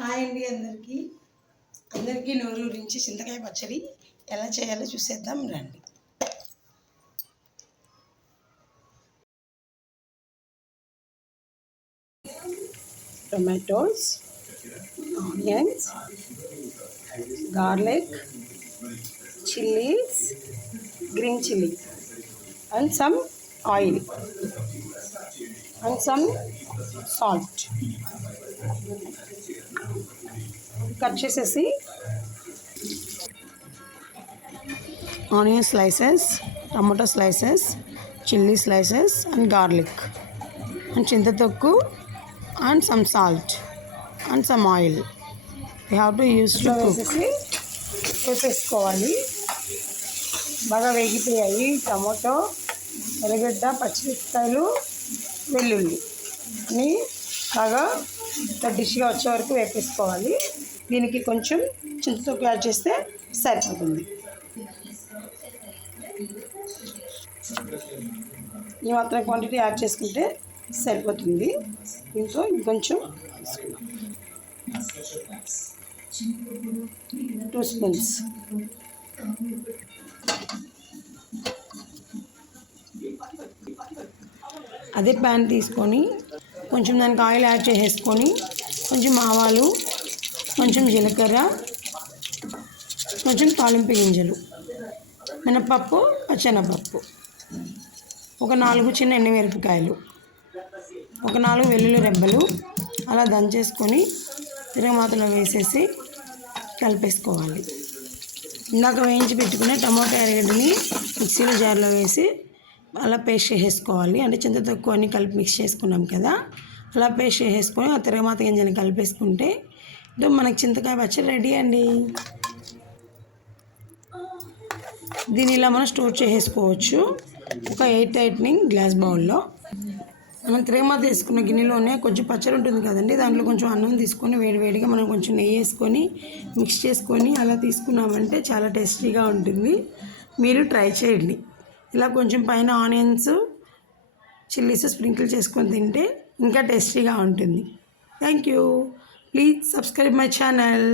Hi అండి అందరికీ నోరూరించి చింతకాయ పచ్చడి ఎలా చేయాలో చూసేద్దాం రండి. Tomatoes, onions, garlic, chilies, green chili and some oil and some salt. Cut చేసేసి onion slices, tomato slices, chilli slices and garlic and చింతతొక్కు and some salt and some oil. We have to use to cook. వేసేసుకోవాలి. బాగా వేగిపోయాయి tomato, ఎర్రగడ్డ, పచ్చిమిరపకాయలు, వెల్లుల్లి అన్నీ బాగా డిష్గా వచ్చే వరకు వేపేసుకోవాలి. దీనికి కొంచెం చింతతొక్కు యాడ్ చేస్తే సరిపోతుంది. ఈ మాత్రం క్వాంటిటీ యాడ్ చేసుకుంటే సరిపోతుంది. దీంతో ఇంకొంచెం 2 స్పూన్స్ అదే ప్యాన్ తీసుకొని కొంచెం దానికి ఆయిల్ యాడ్ చేసేసుకొని కొంచెం ఆవాలు, కొంచెం జీలకర్ర, కొంచెం తాలింపు గింజలు, మినపప్పు, పచ్చెనపప్పు, ఒక 4 చిన్న ఎండుమిరపకాయలు, ఒక 4 వెల్లుల్లి రెబ్బలు అలా దంచేసుకొని తిరగమాతలో వేసేసి కలిపేసుకోవాలి. ఇందాక వేయించి పెట్టుకునే టమాటా ఎర్రగడ్డని మిక్సీలో జార్లో వేసి అలా పేస్ట్ చేసేసుకోవాలి. అంటే చింతతొక్కు అన్నీ కలిపి మిక్స్ చేసుకున్నాం కదా, అలా పేస్ట్ చేసేసుకొని ఆ తిరగమాత గింజని కలిపేసుకుంటే మనకి చింతకాయ పచ్చడి రెడీ అండి. దీన్ని ఇలా మనం స్టోర్ చేసేసుకోవచ్చు ఒక ఎయిర్ టైట్నింగ్ గ్లాస్ బౌల్లో. మనం తిరగమాత వేసుకున్న గిన్నెలోనే కొంచెం పచ్చడి ఉంటుంది కదండి, దాంట్లో కొంచెం అన్నం తీసుకొని వేడివేడిగా మనం కొంచెం నెయ్యి వేసుకొని మిక్స్ చేసుకొని అలా తీసుకున్నామంటే చాలా టేస్టీగా ఉంటుంది. మీరు ట్రై చేయండి. ఇలా కొంచెం పైన ఆనియన్స్, చిల్లీస్ స్ప్రింకిల్ చేసుకొని తింటే ఇంకా టేస్టీగా ఉంటుంది. Thank you. Please subscribe my channel.